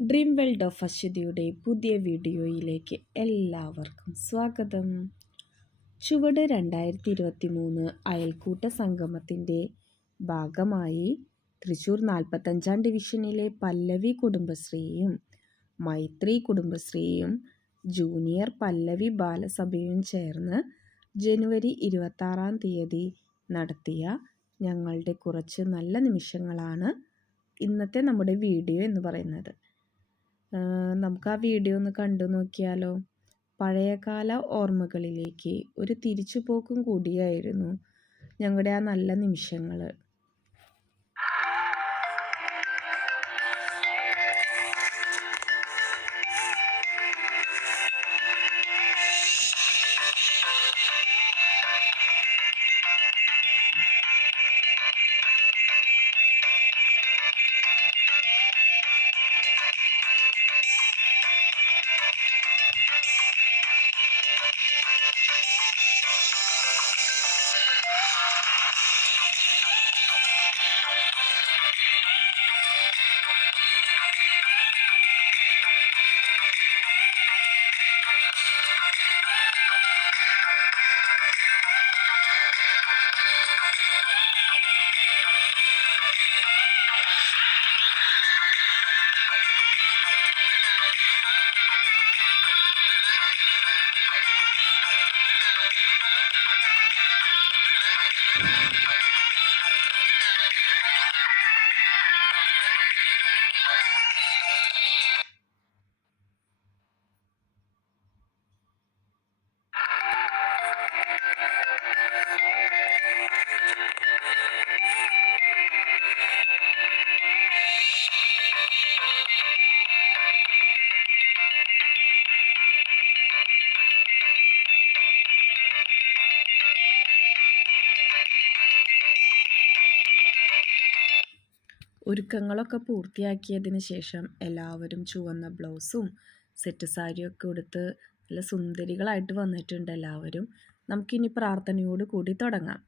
Dream world of അശ്വതിയുടെ പുതിയ വീഡിയോയിലേക്ക് എല്ലാവർക്കും സ്വാഗതം. ചുവട് രണ്ടായിരത്തി ഇരുപത്തി മൂന്ന് അയൽക്കൂട്ട സംഗമത്തിന്റെ ഭാഗമായി തൃശ്ശൂർ നാൽപ്പത്തഞ്ചാം ഡിവിഷനിലെ പല്ലവി കുടുംബശ്രീയും മൈത്രി കുടുംബശ്രീയും ജൂനിയർ പല്ലവി ബാലസഭയും ചേർന്ന് ജനുവരി ഇരുപത്താറാം തീയതി നടത്തിയ ഞങ്ങളുടെ കുറച്ച് നല്ല നിമിഷങ്ങളാണ് ഇന്നത്തെ നമ്മുടെ വീഡിയോ എന്ന് പറയുന്നത്. നമുക്ക് ആ വീഡിയോ ഒന്ന് കണ്ടു നോക്കിയാലോ? പഴയകാല ഓർമ്മകളിലേക്ക് ഒരു തിരിച്ചുപോക്കും കൂടിയായിരുന്നു ഞങ്ങളുടെ ആ നല്ല നിമിഷങ്ങൾ ഒരുക്കങ്ങളൊക്കെ പൂർത്തിയാക്കിയതിന് ശേഷം എല്ലാവരും ചുവന്ന ബ്ലൗസും സെറ്റ് സാരിയൊക്കെ ഉടുത്ത് നല്ല സുന്ദരികളായിട്ട് വന്നിട്ടുണ്ട് എല്ലാവരും. നമുക്കിനി പ്രാർത്ഥനയോട് കൂടി തുടങ്ങാം.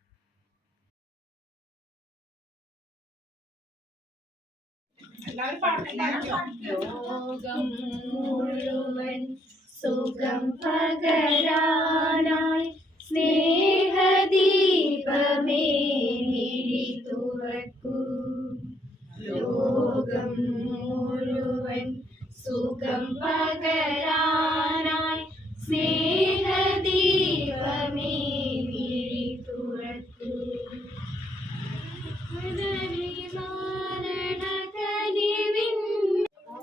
ലോകം മുഴുവൻ സുഖം പകരാനായി സ്നേഹദീപമേ മിഴി തുറക്കൂ ലോകം മുഴുവൻ സുഖം പകരാനായി സ്നേഹദീപമേ മിഴി തുറക്കൂ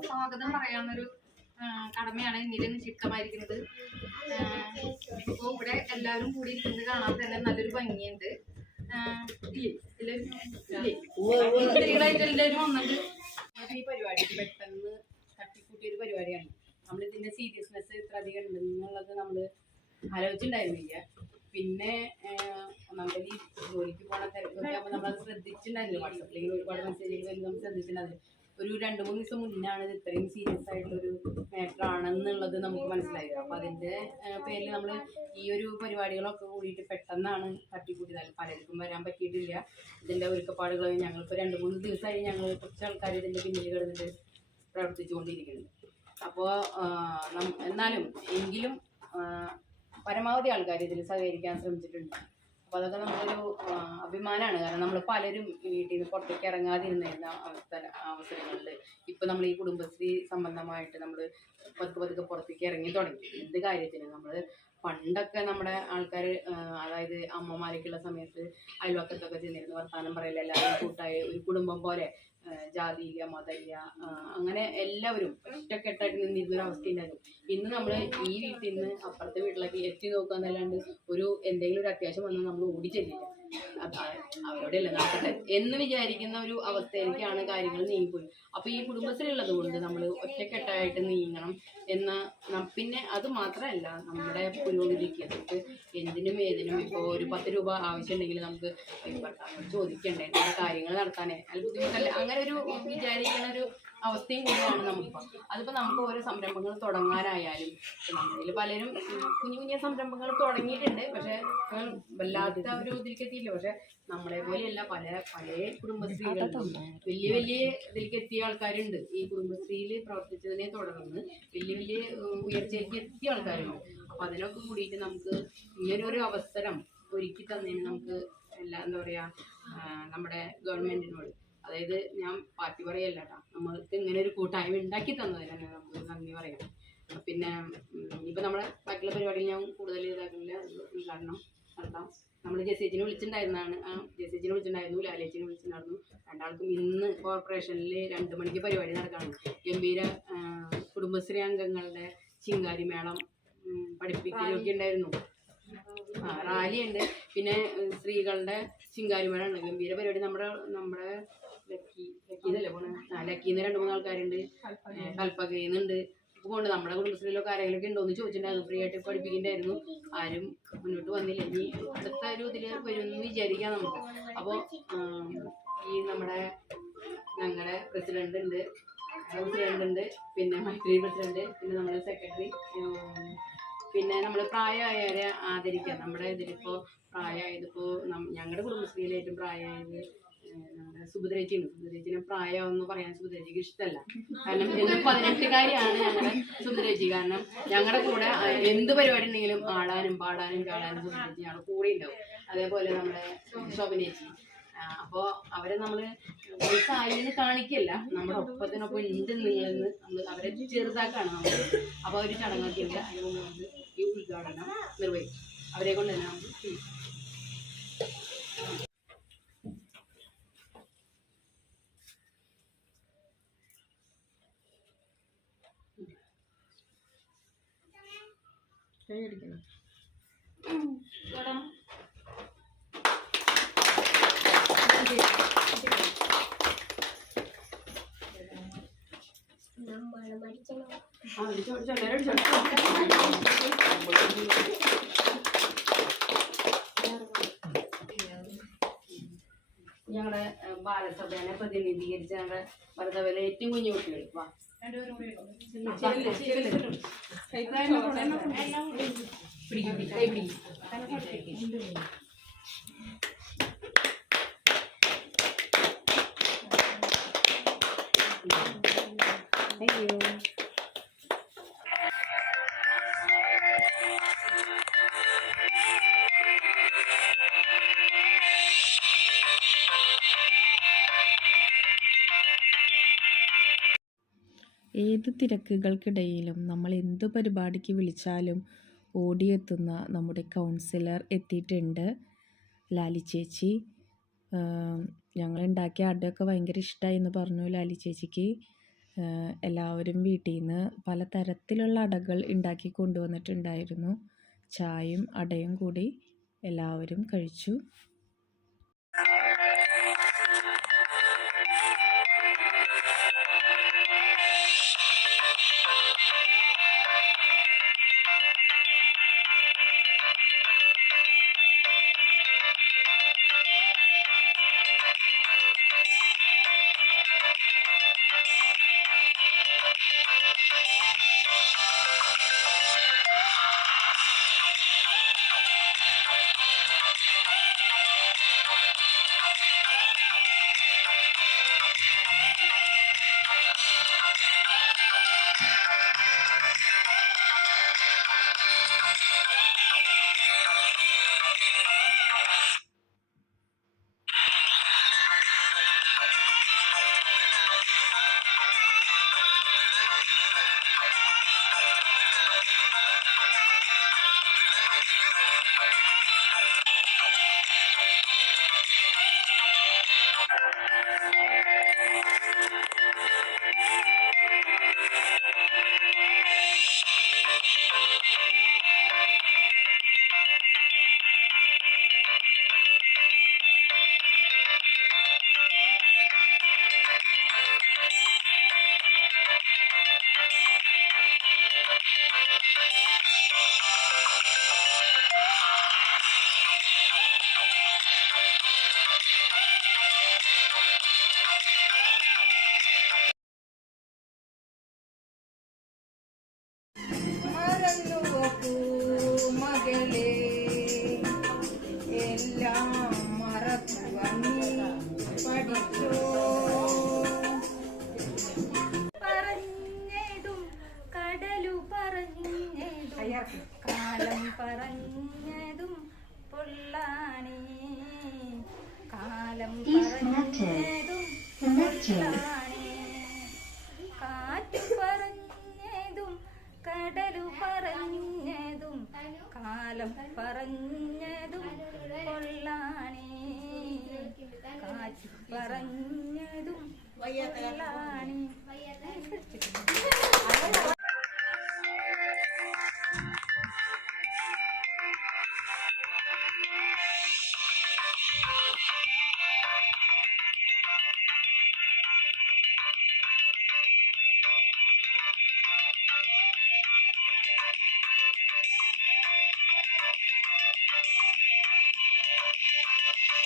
സ്വാഗതം പറയാവുന്നൊരു കടമയാണ് എന്നിൽ നിക്ഷിപ്തമായിരിക്കുന്നത് ഇപ്പോൾ ഇവിടെ എല്ലാവരും കൂടി ഇരിക്കുന്നത് കാണാൻ തന്നെ നല്ലൊരു ഭംഗിയുണ്ട്. എല്ലാവരും വന്നിട്ട് ഈ പരിപാടി പെട്ടെന്ന് തട്ടിക്കൂട്ടിയ ഒരു പരിപാടിയാണ്. നമ്മൾ ഇതിന്റെ സീരിയസ്നെസ് ഇത്ര അധികം ഉണ്ടെന്നുള്ളത് നമ്മൾ ആലോചിച്ചിട്ടുണ്ടായിരുന്നില്ല. പിന്നെ നമ്മുടെ ഈ ജോലിക്ക് പോണ തിരക്കൊക്കെ ആകുമ്പോൾ നമ്മളത് ശ്രദ്ധിച്ചിട്ടുണ്ടായിരുന്നില്ല. വാട്സപ്പിലേക്ക് ഒരുപാട് മെസ്സേജുകൾ വരുമ്പോൾ നമ്മൾ ശ്രദ്ധിച്ചിട്ടുണ്ടായിരുന്നു ഒരു രണ്ട് മൂന്ന് ദിവസം മുന്നാണ് ഇത് ഇത്രയും സീരിയസ് ആയിട്ടൊരു മാറ്റർ ആണെന്നുള്ളത് നമുക്ക് മനസ്സിലായത് അപ്പോൾ അതിന്റെ പേരിൽ നമ്മൾ ഈ ഒരു പരിപാടികളൊക്കെ കൂടിയിട്ട് പെട്ടെന്നാണ് തട്ടിക്കൂട്ടിയത്. പലർക്കും വരാൻ പറ്റിയിട്ടില്ല. ഇതിന്റെ ഒരുക്കപ്പാടുകൾ ഞങ്ങളിപ്പോൾ രണ്ട് മൂന്ന് ദിവസമായി ഞങ്ങൾ കുറച്ച് ആൾക്കാർ ഇതിന്റെ പിന്നിൽ കിടന്നിട്ട് പ്രവർത്തിച്ചുകൊണ്ടിരിക്കുന്നത് അപ്പോൾ എന്നാലും എങ്കിലും പരമാവധി ആൾക്കാർ ഇതിൽ സഹകരിക്കാൻ ശ്രമിച്ചിട്ടുണ്ട്. അപ്പോൾ അതൊക്കെ നമുക്കൊരു അഭിമാനമാണ് കാരണം നമ്മൾ പലരും വീട്ടിൽ നിന്ന് പുറത്തേക്ക് ഇറങ്ങാതിരുന്നിരുന്ന അവസ്ഥ അവസരങ്ങളിൽ ഇപ്പം നമ്മൾ ഈ കുടുംബശ്രീ സംബന്ധമായിട്ട് നമ്മൾ പതുക്കെ പതുക്കെ പുറത്തേക്ക് ഇറങ്ങി തുടങ്ങി. എന്ത് കാര്യത്തിന് നമ്മൾ പണ്ടൊക്കെ നമ്മുടെ ആൾക്കാർ അതായത് അമ്മമാരൊക്കെയുള്ള സമയത്ത് അയൽവക്കത്തൊക്കെ ചെന്നിരുന്ന് വർത്താനം പറയില്ല എല്ലാവരും കൂട്ടായി ഒരു കുടുംബം പോലെ ജാതിയില്ല മതമില്ല അങ്ങനെ എല്ലാവരും ഒറ്റക്കെട്ടായിട്ട് നിന്നിരുന്ന ഒരു അവസ്ഥയുണ്ടായിരുന്നു. ഇന്ന് നമ്മൾ ഈ വീട്ടിൽ നിന്ന് അപ്പുറത്തെ വീട്ടിലേക്ക് എത്തി നോക്കുക എന്നല്ലാണ്ട് ഒരു എന്തെങ്കിലും ഒരു അത്യാവശ്യം വന്നാൽ നമ്മൾ ഓടി ചെല്ലില്ല. അത് അവരോടെ അല്ല നടക്കട്ടെ എന്ന് വിചാരിക്കുന്ന ഒരു അവസ്ഥയിലേക്കാണ് കാര്യങ്ങൾ നീങ്ങിപ്പോയി അപ്പോൾ ഈ കുടുംബശ്രീയുള്ളത് കൊണ്ട് നമ്മൾ ഒറ്റക്കെട്ടായിട്ട് നീങ്ങണം എന്ന പിന്നെ അത് മാത്രമല്ല നമ്മുടെ പുരോഗതിക്ക് നമുക്ക് എന്തിനും ഏതിനും ഇപ്പോൾ ഒരു പത്ത് രൂപ ആവശ്യമുണ്ടെങ്കിൽ നമുക്ക് ചോദിക്കണ്ടേ കാര്യങ്ങൾ നടത്താനേ. അത് ബുദ്ധിമുട്ടല്ല? അങ്ങനെ ഒരു വിചാരിക്കുന്ന ഒരു അവസ്ഥയും കൂടിയാണ് നമുക്കിപ്പോൾ അതിപ്പോൾ നമുക്ക് ഓരോ സംരംഭങ്ങൾ തുടങ്ങാനായാലും നമ്മളിൽ പലരും കുഞ്ഞു കുഞ്ഞു സംരംഭങ്ങൾ തുടങ്ങിയിട്ടുണ്ട്. പക്ഷേ വല്ലാത്ത ഒരു ഇതിലേക്ക് എത്തിയില്ല പക്ഷെ നമ്മളെ പോലെയല്ല പല പല കുടുംബശ്രീകളും വലിയ വലിയ ഇതിലേക്ക് എത്തിയ ആൾക്കാരുണ്ട്. ഈ കുടുംബശ്രീയിൽ പ്രവർത്തിച്ചതിനെ തുടർന്ന് വലിയ വലിയ ഉയർച്ചയിലേക്ക് എത്തിയ ആൾക്കാരുണ്ട്. അപ്പം അതിനൊക്കെ കൂടിയിട്ട് നമുക്ക് ഇങ്ങനൊരു അവസരം ഒരുക്കി തന്നതിന് നമുക്ക് എല്ലാ എന്താ പറയുക നമ്മുടെ ഗവൺമെന്റിനോട് അതായത് ഞാൻ പാർട്ടി പറയല്ല കേട്ടോ നമ്മൾക്ക് ഇങ്ങനെ ഒരു കൂട്ടായ്മ ഉണ്ടാക്കി തന്നതിന് തന്നെ നമുക്ക് നന്ദി പറയാം. പിന്നെ ഇപ്പൊ നമ്മുടെ ബാക്കിയുള്ള പരിപാടിയിൽ ഞാൻ കൂടുതൽ ഇതാക്കുന്നില്ല ഉദ്ഘാടനം നടത്താം. നമ്മൾ ജെസേച്ചിനെ ആ ജെസേച്ചിനെ വിളിച്ചിട്ടുണ്ടായിരുന്നു. ലാലേച്ചിനെ വിളിച്ചിട്ടുണ്ടായിരുന്നു. രണ്ടാൾക്കും ഇന്ന് കോർപ്പറേഷനിൽ രണ്ട് മണിക്ക് പരിപാടി നടക്കാണ്. ഗംഭീര കുടുംബശ്രീ അംഗങ്ങളുടെ ചിങ്കാരി മേളം പഠിപ്പിക്കലൊക്കെ ഉണ്ടായിരുന്നു. ആ റാലി ഉണ്ട് പിന്നെ സ്ത്രീകളുടെ ചിങ്കാരിമേള ഉണ്ട് ഗംഭീര പരിപാടി. നമ്മുടെ നമ്മുടെ ലക്കി ലക്കിന്നല്ലേ പോണേ? ആ ലക്കിന്ന് രണ്ട് മൂന്ന് ആൾക്കാരുണ്ട്. കൽപ്പകയിന്നുണ്ട്. കൊണ്ട് നമ്മുടെ കുടുംബശ്രീയിലൊക്കെ ആരെങ്കിലുമൊക്കെ ഉണ്ടോ എന്ന് ചോദിച്ചിട്ടുണ്ടായിരുന്നു ഫ്രീ ആയിട്ട് പഠിപ്പിക്കണ്ടായിരുന്നു. ആരും മുന്നോട്ട് വന്നില്ല. ഇനി അടുത്ത ഒരു ഇതിൽ വരുമെന്ന് വിചാരിക്കാം നമുക്ക്. അപ്പോൾ ഈ നമ്മുടെ ഞങ്ങളുടെ പ്രസിഡന്റ് ഉണ്ട്. പ്രസിഡന്റ് ഉണ്ട്. പിന്നെ മൈത്രി പ്രസിഡന്റ് പിന്നെ നമ്മുടെ സെക്രട്ടറി പിന്നെ നമ്മൾ പ്രായമായവരെ ആദരിക്കുക. നമ്മുടെ ഇതിലിപ്പോൾ പ്രായമായതിപ്പോൾ ഞങ്ങളുടെ കുടുംബശ്രീയിൽ ഏറ്റവും പ്രായമായത് നമ്മുടെ സുഭദ്രേച്ചിയാണ്. സുഭദ്രേച്ചിനെ പ്രായമെന്ന് പറയാൻ സുഭദ്രേച്ചിക്ക് ഇഷ്ടമല്ല കാരണം എന്നും പതിനെട്ടുകാരിയാണ് ഞങ്ങളുടെ സുഭദ്രേച്ചി. കാരണം ഞങ്ങളുടെ കൂടെ എന്ത് പരിപാടി ഉണ്ടെങ്കിലും ആടാനും പാടാനും ചാടാനും സുഭദ്രേച്ചി ഞങ്ങളുടെ കൂടെ ഉണ്ടാവും. അതേപോലെ നമ്മുടെ ശോഭനേച്ചി. അപ്പോൾ അവരെ നമ്മൾ വയസ്സായെന്ന് കാണിക്കല്ല. നമ്മുടെ ഒപ്പത്തിനൊപ്പം ഉണ്ട് നിങ്ങളെന്ന് നമ്മൾ അവരെ ചെറുതാക്കാണ് നമ്മൾ അപ്പോൾ ഒരു ചടങ്ങൊക്കെ ഉണ്ട്. അതിന് മുമ്പ് നമുക്ക് ഉദ്ഘാടനം നിർവഹിക്കും. അവരെ കൊണ്ട് തന്നെ നമുക്ക് ചെയ്യും കൈയടിക്കണം ആ അടിച്ചോ അടിച്ചോ എല്ലാവരും അടിച്ചോ ഞങ്ങളുടെ ഏഹ്, ബാലസഭേനെ പ്രതിനിധീകരിച്ച് ഞങ്ങളുടെ ബാലസഭയിലെ ഏറ്റവും കുഞ്ഞു കുട്ടികൾ. വാ. പിടിക്കും. ഏത് തിരക്കുകൾക്കിടയിലും നമ്മൾ എന്ത് പരിപാടിക്ക് വിളിച്ചാലും ഓടിയെത്തുന്ന നമ്മുടെ കൗൺസിലർ എത്തിയിട്ടുണ്ട്. ലാലി ചേച്ചി ഞങ്ങൾ ഉണ്ടാക്കിയ അടയൊക്കെ ഭയങ്കര ഇഷ്ടമായി എന്ന് പറഞ്ഞു ലാലി ചേച്ചിക്ക്. എല്ലാവരും വീട്ടിൽ നിന്ന് പലതരത്തിലുള്ള അടകൾ ഉണ്ടാക്കി കൊണ്ടുവന്നിട്ടുണ്ടായിരുന്നു. ചായയും അടയും കൂടി എല്ലാവരും കഴിച്ചു. Thank you. Thank you. you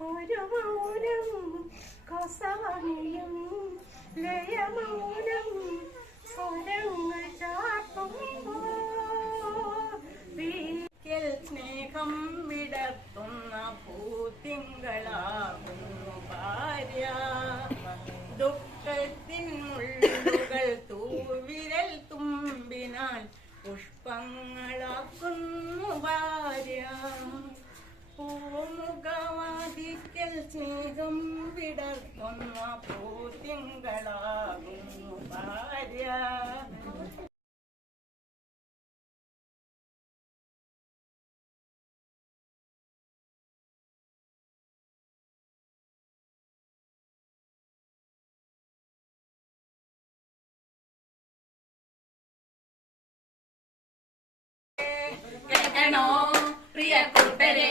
ഒരു മൗനം സ്നേഹം വിടർത്തുന്ന പൂത്തിങ്കളാകുന്നു ഭാര്യ. ദുഃഖത്തിൻ തൂവിരൽ തുമ്പിനാൽ പുഷ്പങ്ങളാക്കുന്നു ഭാര്യ. പൂമുഖവാദിക്കൽ സ്നേഹം വിടർത്തുന്ന പൂത്തിങ്കളാകുന്നു ഭാര്യ. കേൾക്കണോ പ്രിയ കൂട്ടരെ?